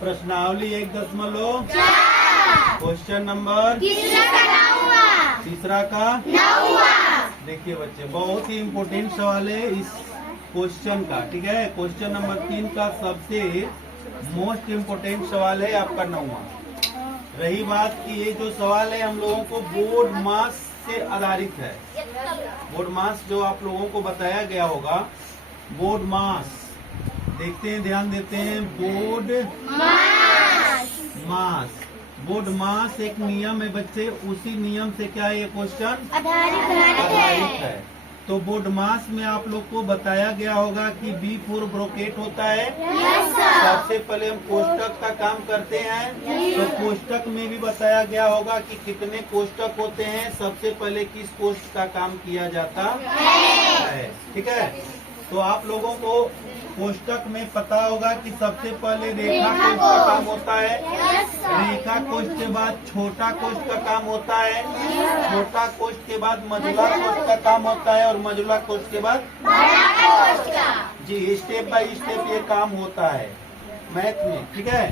प्रश्नावली 1.4 question number तीसरा का 9। देखिए बच्चे, बहुत ही इम्पोर्टेंट सवाल है इस क्वेश्चन का। ठीक है, क्वेश्चन नंबर 3 का सबसे मोस्ट इम्पोर्टेंट सवाल है आपका 9वां। रही बात कि ये जो सवाल है हम लोगों को बोर्ड मास से आधारित है। बोर्ड मास जो आप लोगों को बताया गया होगा, बोर्ड मास देखते हैं, ध्यान देते हैं। बोर्ड मास, बोर्ड मास एक नियम है बच्चे, उसी नियम से क्या ये क्वेश्चन आधारित है। तो बोर्ड मास में आप लोग को बताया गया होगा कि B4 ब्रोकेट होता है। सबसे पहले हम कोष्टक का काम करते हैं, तो कोष्टक में भी बताया गया होगा कि कितने कोष्टक होते हैं, सबसे पहले किस कोष्ट का काम किया जाता है। ठीक है, तो आप लोगों को कोष्टक में पता होगा कि सबसे पहले रेखा कोष्ट का काम होता है। रेखा कोष्ट के बाद छोटा कोष्ट का काम होता है। छोटा कोष्ट के बाद मझुला कोष्ट का काम होता है, और मझुला कोष्ट के बाद बड़ा कोष्ट का। जी, स्टेप बाय स्टेप ये काम होता है मैथ में। ठीक है,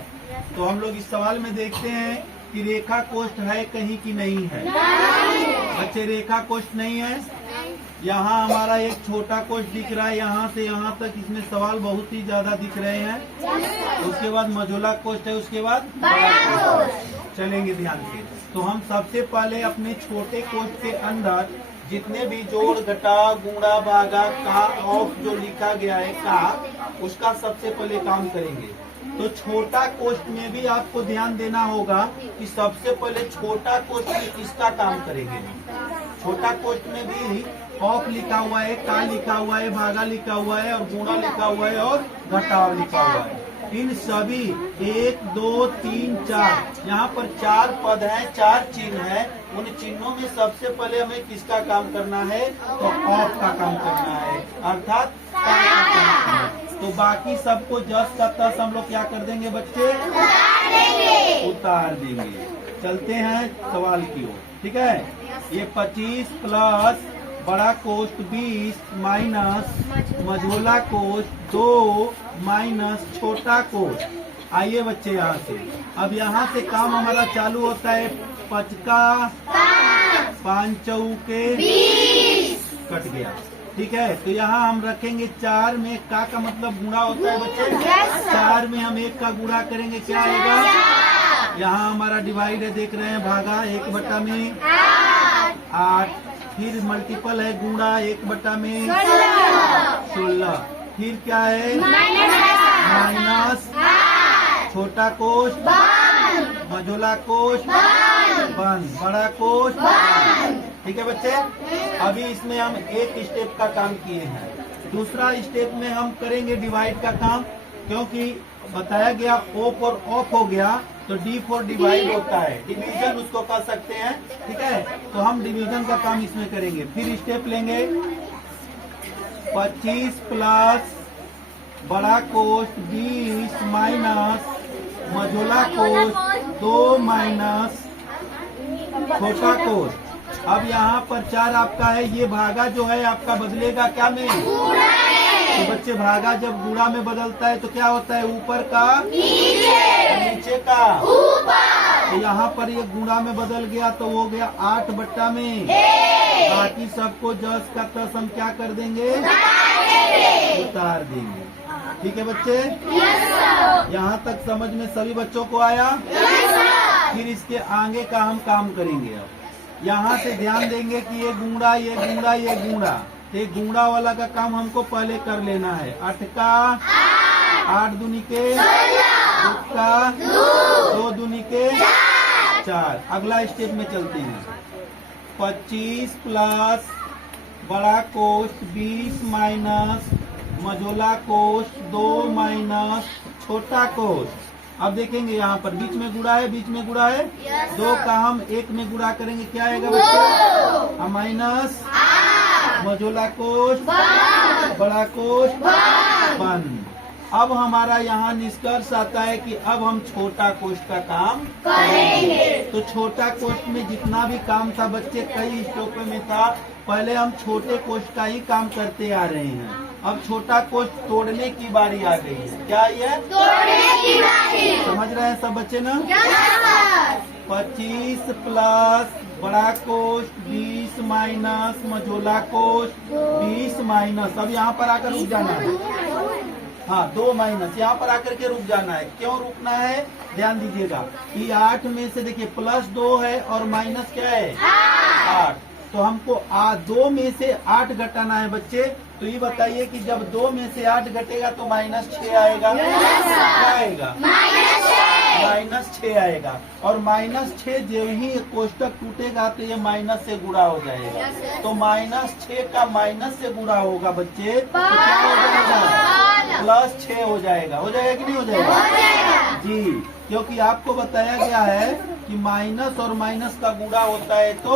तो हम लोग इस सवाल में देखते हैं कि रेखा कोष्ट है कहीं की नहीं है। बच्चे, रेखा कोष्ट नहीं है। यहाँ हमारा एक छोटा कोष्ट दिख रहा है, यहाँ से यहाँ तक इसमें सवाल बहुत ही ज्यादा दिख रहे हैं। उसके बाद मझोला कोष्ट है, उसके बाद बड़ा कोष्ट। चलेंगे ध्यान से। तो हम सबसे पहले अपने छोटे कोष्ट के अंदर जितने भी जोड़, घटाव, गुणा, भागा, का, ऑफ जो लिखा गया है का, उसका सबसे पहले काम करेंगे। तो छोटा कोष्ट में भी आपको ध्यान देना होगा कि सबसे पहले छोटा कोष्ट में किसका काम करेंगे। छोटा कोष्ट में भी ऑफ लिखा हुआ है, का लिखा हुआ है, भागा लिखा हुआ है, और गुणा लिखा हुआ है, और घटाव लिखा हुआ है। इन सभी 1, 2, 3, 4 यहाँ पर 4 पद हैं, 4 चिन्ह हैं। उन चिन्हों में सबसे पहले हमें किसका काम करना है, तो ऑफ का काम करना है, अर्थात का काम करना है। तो बाकी सबको जस का तस हम लोग क्या कर देंगे बच्चे, उतार देंगे। चलते हैं सवाल की ओर। ठीक है, ये 25 प्लस बड़ा कोष्ट 20 माइनस मझोला कोष्ट 2 माइनस छोटा कोष्ट। आइए बच्चे यहाँ से, अब यहाँ से काम हमारा चालू होता है। 5 का 5 चौके 20 कट गया। ठीक है, तो यहाँ हम रखेंगे 4 में का मतलब गुणा होता है बच्चे। 4 में हम 1 का गुणा करेंगे, क्या आएगा। यहाँ हमारा डिवाइड है, देख रहे हैं, भागा 1/8 में 8। फिर मल्टीपल है गुणा 1/में 16। फिर क्या है, माइनस छोटा कोष्ट मझोला कोष्ट बंद, बड़ा कोष्ट बंद। ठीक है बच्चे, अभी इसमें हम एक स्टेप का काम किए हैं। दूसरा स्टेप में हम करेंगे डिवाइड का काम, क्योंकि बताया गया ऑफ और ऑफ हो गया तो D4 डिवाइड होता है, डिवीजन उसको कर सकते हैं। ठीक है, तो हम डिवीजन का काम इसमें करेंगे। फिर स्टेप लेंगे, 25 प्लस बड़ा कोष्ट 20 माइनस मझोला कोष्ट 2 माइनस छोटा कोष्ट। अब यहाँ पर 4 आपका है, ये भागा जो है आपका बदलेगा क्या में, तो बच्चे भागा जब गुणा में बदलता है तो क्या होता है, ऊपर का नीचे का ऊपर। तो यहाँ पर ये गुणा में बदल गया तो हो गया 8/में। बाकी सबको जस का तस हम क्या कर देंगे, उतार देंगे। ठीक है बच्चे, यहाँ तक समझ में सभी बच्चों को आया। फिर इसके आगे का हम काम करेंगे। अब यहाँ से ध्यान देंगे कि ये गुणा, ये गुणा, ये गुणा, तो गुणा वाला का काम हमको पहले कर लेना है। 8 का 8 दूनी के 2 का 2 दूनी के 4। अगला स्टेप में चलते हैं। 25 प्लस बड़ा कोष्ट 20 माइनस मझोला कोष्ट 2 माइनस छोटा कोष्ट। अब देखेंगे यहाँ पर बीच में गुणा है, बीच में गुणा है, 2 का हम 1 में गुणा करेंगे, क्या आएगा बच्चे, माइनस मझोला कोष्ट बड़ा कोष्ट बंद। अब हमारा यहाँ निष्कर्ष आता है कि अब हम छोटा कोष्ट का काम करेंगे। तो छोटा कोष्ट में जितना भी काम था बच्चे, कई स्टेपों में था, पहले हम छोटे कोष्ट का ही काम करते आ रहे हैं। अब छोटा कोष्ट तोड़ने की बारी आ गई है। क्या ये तोड़ने की बारी, समझ समझ रहे हैं सब बच्चे ना? 25 प्लस बड़ा कोष्ट 20 माइनस मझोला कोष्ट 20 माइनस। अब यहाँ पर आकर रुक जाना है। हाँ 2 माइनस यहाँ पर आकर के रुक जाना है। क्यों रुकना है ध्यान दीजिएगा। ये 8 में से देखिए प्लस 2 है और माइनस क्या है 8। तो हमको 2 में से 8 घटाना है बच्चे। तो ये बताइए कि जब 2 में से 8 घटेगा तो -6 आएगा। क्या आएगा? -6 आएगा। और -6 जो ही कोष्टक टूटेगा तो ये माइनस से गुणा हो जाएगा। तो -6 का माइनस से गुणा होगा बच्चे तो क्या हो जाएगा? +6 हो जाएगा। हो जाएगा कि नहीं हो जाएगा? जी, क्योंकि आपको बताया गया है कि माइनस और माइनस का गुणा होता है तो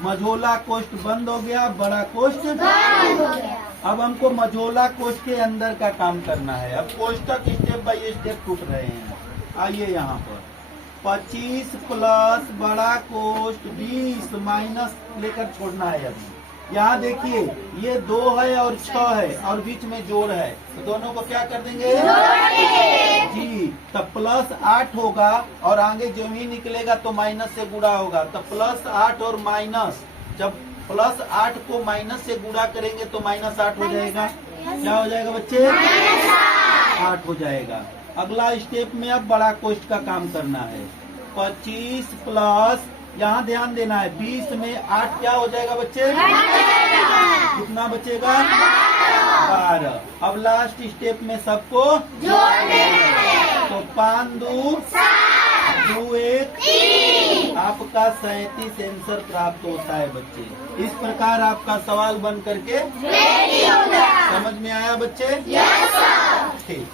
मझोला कोष्ट बंद हो गया, बड़ा कोष्ट बंद हो गया। अब हमको मझोला कोष्ट के अंदर का काम करना है। अब कोष्टक स्टेप बाय स्टेप टूट रहे हैं। आइए यहाँ पर 25 प्लस बड़ा कोष्ट 20 माइनस लेकर छोड़ना है। अभी यहाँ देखिए ये 2 है और 6 है और बीच में जोड़ है तो दोनों को क्या कर देंगे? जी, तब +8 होगा और आगे जो ही निकलेगा तो माइनस से गुणा होगा। तो +8 और माइनस, जब +8 को माइनस से गुणा करेंगे तो -8 हो जाएगा। क्या हो जाएगा बच्चे? 8 हो जाएगा। अगला स्टेप में अब बड़ा कोष्ट का काम करना है। 25 प्लस यहाँ ध्यान देना है 20 में 8 क्या हो जाएगा बच्चे? कितना बचेगा? 12। अब लास्ट स्टेप में सबको जोड़ देना है। तो 5 2 2 1 आपका 37 आंसर प्राप्त होता है बच्चे। इस प्रकार आपका सवाल बन करके समझ में आया बच्चे? ठीक।